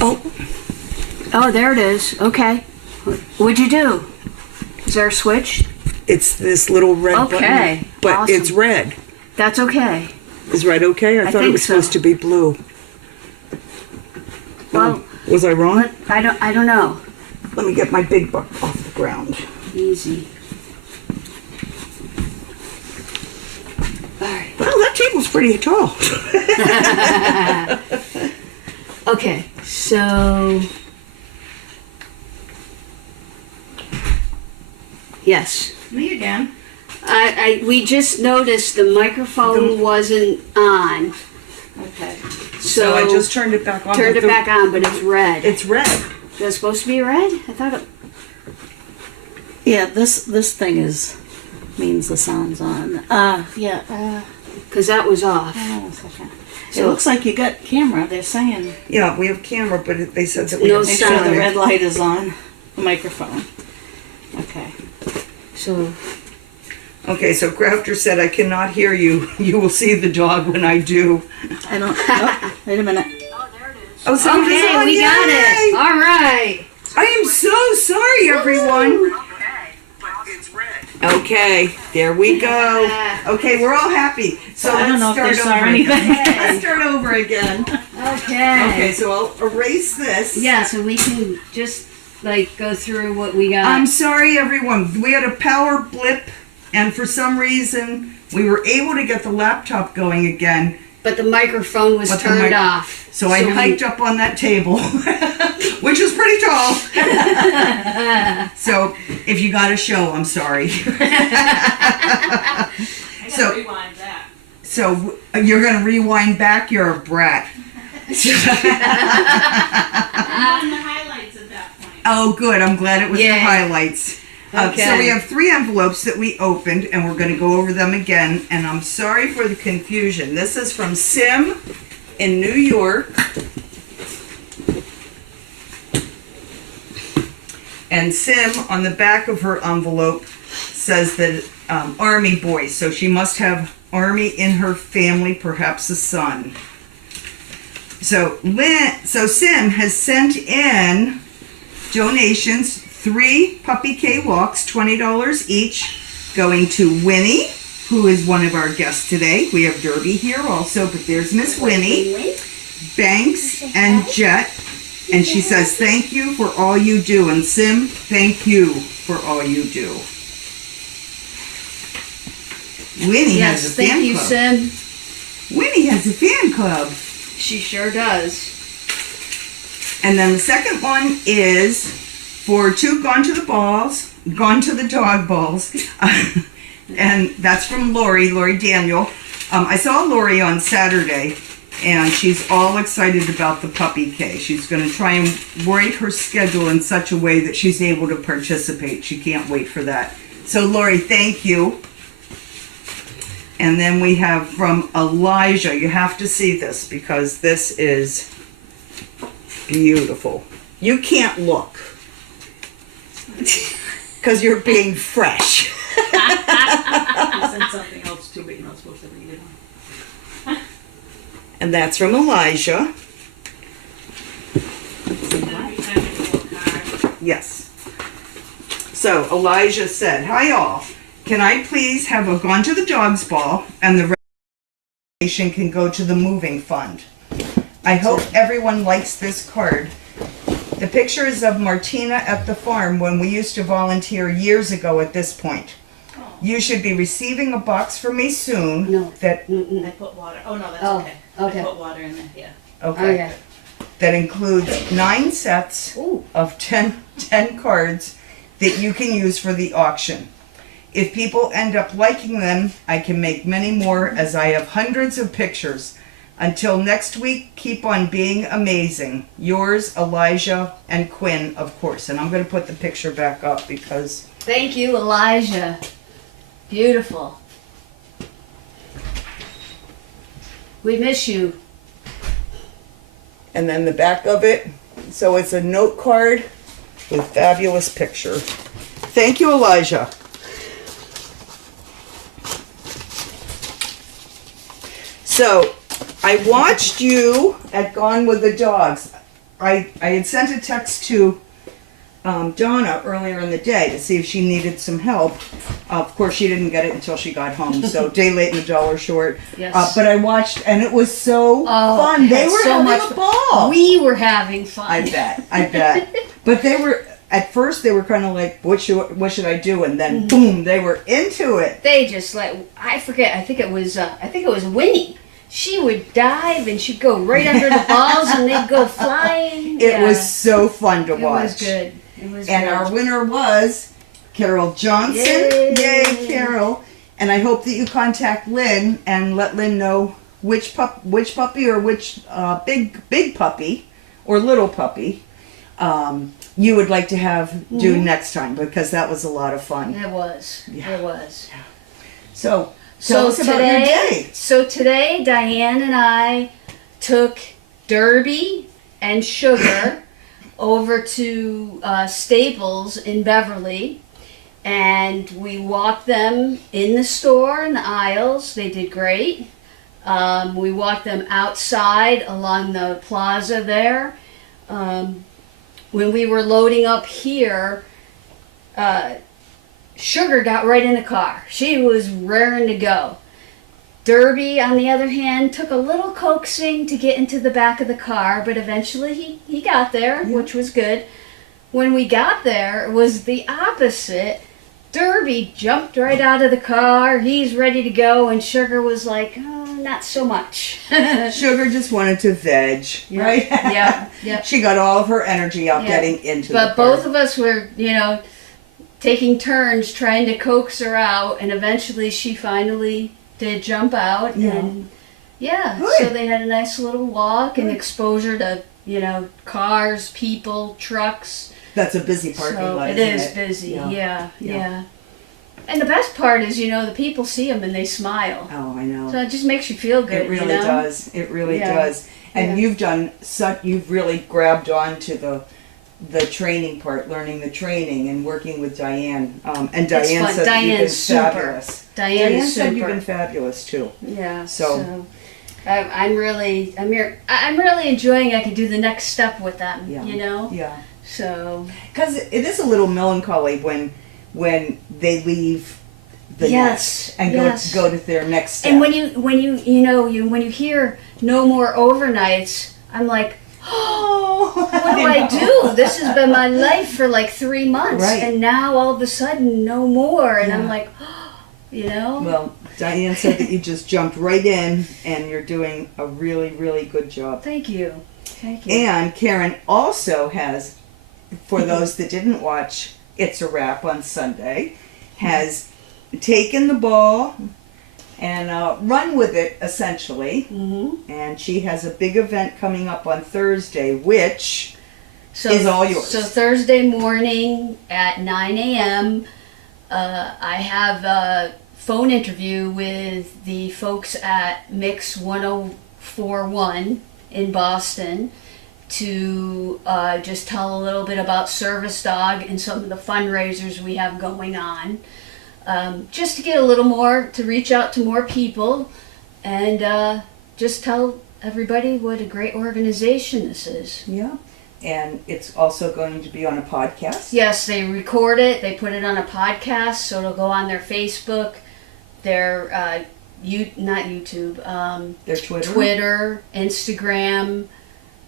Oh, Oh, there it is. Okay. What'd you do? Is there a switch? it's this little red button. Okay, But awesome. it's red. That's okay. Is red okay? I thought it think was so. supposed to be blue. Well, Was I wrong? I don't know. Let me get my big buck off the ground. Easy. All right. Well, that table's pretty tall. Okay, so yes. Me again. We just noticed the microphone wasn't on. Okay. So I just turned it back on. turned but it back on, but it's red. It's red. Is it supposed to be red? I thought it. Yeah, this thing means the sound's on. Because that was off. Hold on a second. It So- looks like you got camera. They're saying Yeah, we have camera, but they said that we No have make sure sound. the red light is on the microphone. Okay. So Okay, so Crafter said, I cannot hear you. You will see the dog when I do. I don't. Oh, wait a minute. oh, there it is. Oh, so Okay, we got it. All right. I am so sorry, everyone. Okay, there we go. Okay, we're all happy. So I don't let's know if they start saw over anything. again. Let's start over again. Okay. Okay, so I'll erase this. Yeah, so we can just like go through what we got. I'm sorry, everyone. We had a power blip, and for some reason, we were able to get the laptop going again. but the microphone was But the turned mic- off. So I hiked up on that table, which was pretty tall. So if you got a show, I'm sorry. So rewind that. So you're gonna rewind back? You're a brat. On the highlights at that point. Oh, good. I'm glad it was the Yay. highlights. So Okay. we have 3 envelopes that we opened, and we're going to go over them again. And I'm sorry for the confusion. This is from Sim in New York. And Sim, on the back of her envelope, says that Army boy. So she must have Army in her family, perhaps a son. So Sim has sent in donations, 3 puppy K-Walks, $20 each, going to Winnie, who is one of our guests today. We have Derby here also, but there's Miss Winnie, Banks, and Jet. And she says, thank you for all you do. And Sim, thank you for all you do. Winnie has a Yes, fan thank you, club. Sim. Winnie has a fan club. She sure does. And then the second one is for 2 Gone to the Dog balls. And that's from Lori Daniel. I saw Lori on Saturday, and she's all excited about the puppy K. She's going to try and work her schedule in such a way that she's able to participate. She can't wait for that. So Lori, thank you. And then we have from Elijah. You have to see this because this is beautiful. You can't look because you're being fresh. I sent something else too, but you're not supposed to read it. And that's from Elijah. Yes. So Elijah said, hi all. Can I please have a Gone to the Dogs ball and the donation can go to the moving fund. I hope everyone likes this card. The picture is of Martina at the farm when we used to volunteer years ago at this point. You should be receiving a box from me soon. No. That I put water. Oh no, that's Oh, okay. okay. I put water in there. Yeah. okay. That includes 9 sets Ooh. of 10 cards that you can use for the auction. If people end up liking them, I can make many more as I have hundreds of pictures. Until next week, keep on being amazing. Yours, Elijah, and Quinn, of course. And I'm going to put the picture back up because... Thank you, Elijah. Beautiful. We miss you. And then the back of it, so it's a note card with fabulous picture. Thank you, Elijah. So, I watched you at Gone with the Dogs. I had sent a text to Donna earlier in the day to see if she needed some help. Of course, she didn't get it until she got home, so day late and a dollar short. Yes. But I watched, and it was so fun. They were so having much a ball. We were having fun. I bet. But they were, at first, they were kind of like, what should I do? And then, boom, they were into it. They just I forget. I think it was Winnie. She would dive and she'd go right under the balls and they'd go flying. It was so fun to It watch. was good. It was And good. our winner was Carol Johnson. Yay, Carol. And I hope that you contact Lynn and let Lynn know which puppy or which big puppy or little puppy you would like to have do next time, because that was a lot of fun. It was. Yeah. It was. So tell us about your day. So today, Diane and I took Derby and Sugar over to Staples in Beverly, and we walked them in the store in the aisles. They did great. We walked them outside along the plaza there. When we were loading up here, Sugar got right in the car. She was raring to go. Derby, on the other hand, took a little coaxing to get into the back of the car, but eventually he got there, which was good. When we got there, it was the opposite. Derby jumped right out of the car. He's ready to go, and Sugar was like, oh, not so much. Sugar just wanted to veg, right? Yeah. She got all of her energy out getting into the car. But both of us were, taking turns trying to coax her out, and eventually she finally did jump out. Yeah. And Good. so they had a nice little walk and exposure to, cars, people, trucks. That's a busy parking lot, It isn't is it? busy, Yeah. yeah. And the best part is, the people see them and they smile. Oh, I know. So it just makes you feel good. It really does. It really Yeah. does. And you've really grabbed on to the training part, learning the training and working with Diane. And Diane fun. said that you've been Diane's super. fabulous. Diane said you've super. been fabulous too. Yeah. So- I'm really enjoying. I can do the next step with them. Yeah. Yeah. So. Because it is a little melancholy when they leave the nest and go to their next step. And when you hear no more overnights, I'm like, oh, what do I do? This has been my life for like 3 months, Right. and now all of a sudden no more, and I'm Yeah. like, Well, Diane said that you just jumped right in, and you're doing a really, really good job. Thank you. And Karen also has, for those that didn't watch It's a Wrap on Sunday, has taken the ball and run with it, essentially. Mm-hmm. And she has a big event coming up on Thursday, which is all yours. So Thursday morning at 9 a.m., I have a phone interview with the folks at Mix 1041 in Boston to just tell a little bit about Service Dog and some of the fundraisers we have going on. Just to get a little more, to reach out to more people and just tell everybody what a great organization this is. Yeah. And it's also going to be on a podcast. Yes, they record it, they put it on a podcast, so it'll go on their Facebook, their, not YouTube, Their Twitter. Twitter, Instagram,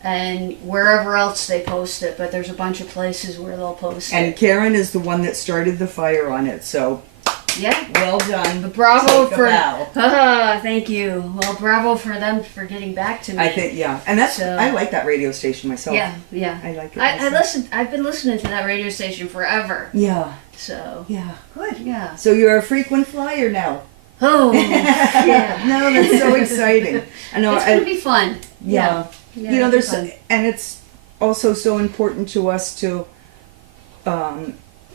and wherever else they post it, but there's a bunch of places where they'll post And it. Karen is the one that started the fire on it, so Yeah. well done. Bravo Take a for bow. thank you. Well, bravo for them for getting back to me. I think, yeah. And that's, So- I like that radio station myself. Yeah. I like it. I myself. listen. I've been listening to that radio station forever. Yeah. So Yeah. Good. yeah. So you're a frequent flyer now. Oh yeah. No, that's so exciting. I know. It's gonna be fun. Yeah. Yeah, You know, it'll be there's, fun. and it's also so important to us to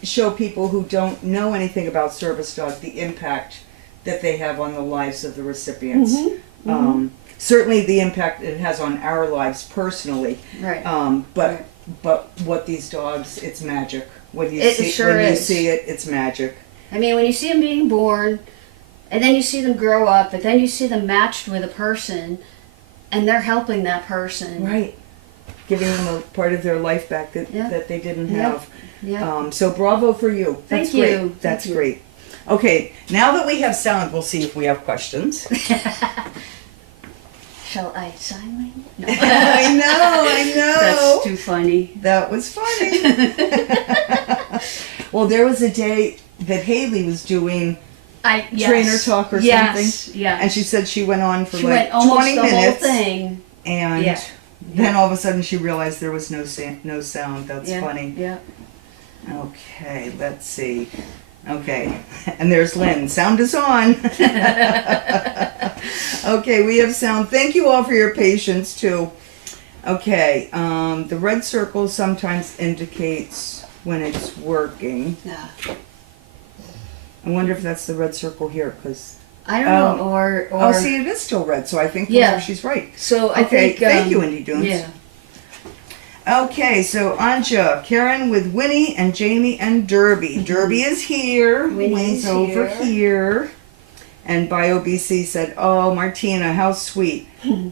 show people who don't know anything about Service Dog the impact that they have on the lives of the recipients. Mm-hmm. Certainly, the impact it has on our lives personally. Right. But what these dogs, it's magic. When you It see sure when you is. see it, it's magic. I mean, when you see them being born, and then you see them grow up, but then you see them matched with a person, and they're helping that person. Right. giving them a part of their life back that, Yeah. that they didn't Yep. have. Yeah. So bravo for you. That's Thank great. you. That's Thank you. great. Okay, now that we have sound, we'll see if we have questions. Shall I sign my name? No. I know. That's too funny. That was funny. Well, there was a day that Haley was doing Yes. trainer talk or Yes. Yeah. and she said she went on for she like went almost 20 the minutes. whole thing. And Yeah. then all of a sudden she realized there was no sound. That's Yeah. funny. Yeah. Okay, let's see. Okay, and there's Lynn. Sound is on. Okay, we have sound. Thank you all for your patience too. Okay, the red circle sometimes indicates when it's working. Yeah. I wonder if that's the red circle here, because I don't know. Or oh, see, it is still red, so I think Yeah. she's right. so I Okay, think. thank you, Indy Dunes. Yeah. Okay, so Anja, Karen with Winnie and Jamie and Derby. Derby is here. Winnie's over here. here. And BioBC said, "Oh, Martina, how sweet.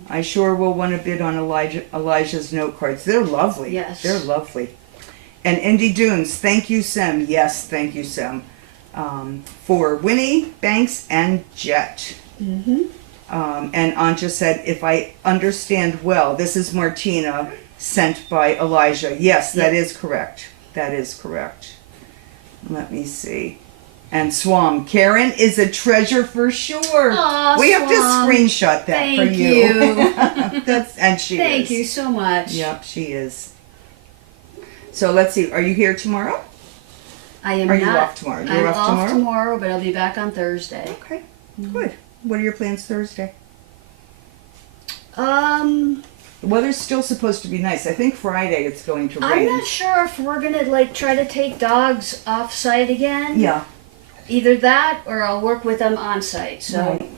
I sure will want to bid on Elijah's note cards. They're lovely. Yes. They're lovely." And Indy Dunes, thank you, Sem. Yes, thank you, Sem. For Winnie, Banks, and Jet. Mm-hmm. And Anja said, if I understand well, this is Martina, sent by Elijah. Yes, that is correct. That is correct. Let me see. And Swam, Karen is a treasure for sure. Aw, we have to Swam. screenshot that Thank for you. you. And she is. Thank you so much. Yep, she is. So let's see. Are you here tomorrow? I am Are not. you off tomorrow? You're I'm off tomorrow? but I'll be back on Thursday. Okay, good. What are your plans Thursday? The weather's still supposed to be nice. I think Friday it's going to I'm rain. not sure if we're gonna try to take dogs off site again. Yeah. Either that or I'll work with them on site. So, Right.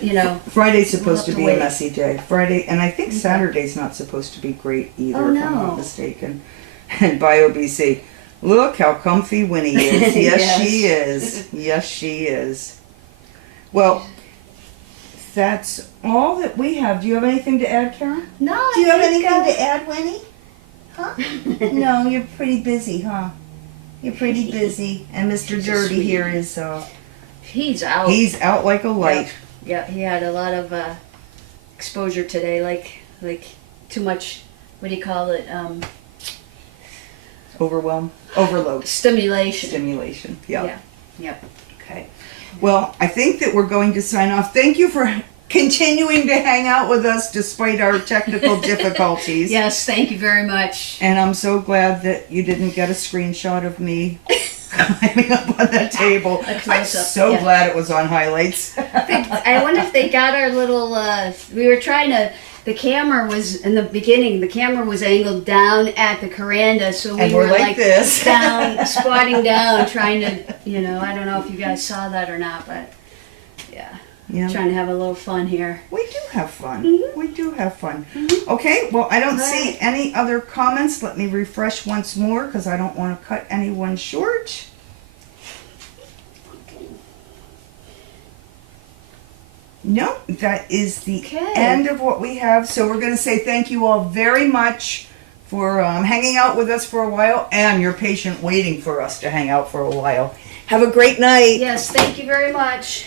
you know. Friday's We'll supposed have to to be a wait. messy day. Friday, and I think Saturday's not supposed to be great either, Oh, if I'm no. not mistaken. And BioBC, look how comfy Winnie is. Yes, Yes. she is. Yes, she is. Well, that's all that we have. Do you have anything to add, Karen? No. Do you have anything to add, Winnie? Huh? No, you're pretty busy, huh? You're pretty busy. And Mr. He's a Derby sweetie. here is, He's out. he's out like a light. Yeah, he had a lot of exposure today. Like too much. What do you call it? Overload, Stimulation. stimulation. Yeah. Yeah. Yep. Okay. Well, I think that we're going to sign off. Thank you for continuing to hang out with us despite our technical difficulties. Yes. Thank you very much. And I'm so glad that you didn't get a screenshot of me climbing up on that table. A I'm close-up, so yeah. glad it was on highlights. I wonder if they got our little. We were trying to. The camera was in the beginning. The camera was angled down at the veranda, so we And were we're like this. down, squatting down, trying to. I don't know if you guys saw that or not, but yeah, Yeah. trying to have a little fun here. We do have fun. Mhm. We do have fun. Okay, well, I don't All see right. any other comments. Let me refresh once more because I don't want to cut anyone short. No, that is the Okay. end of what we have. So we're going to say thank you all very much for hanging out with us for a while and your patient waiting for us to hang out for a while. Have a great night. Yes, thank you very much.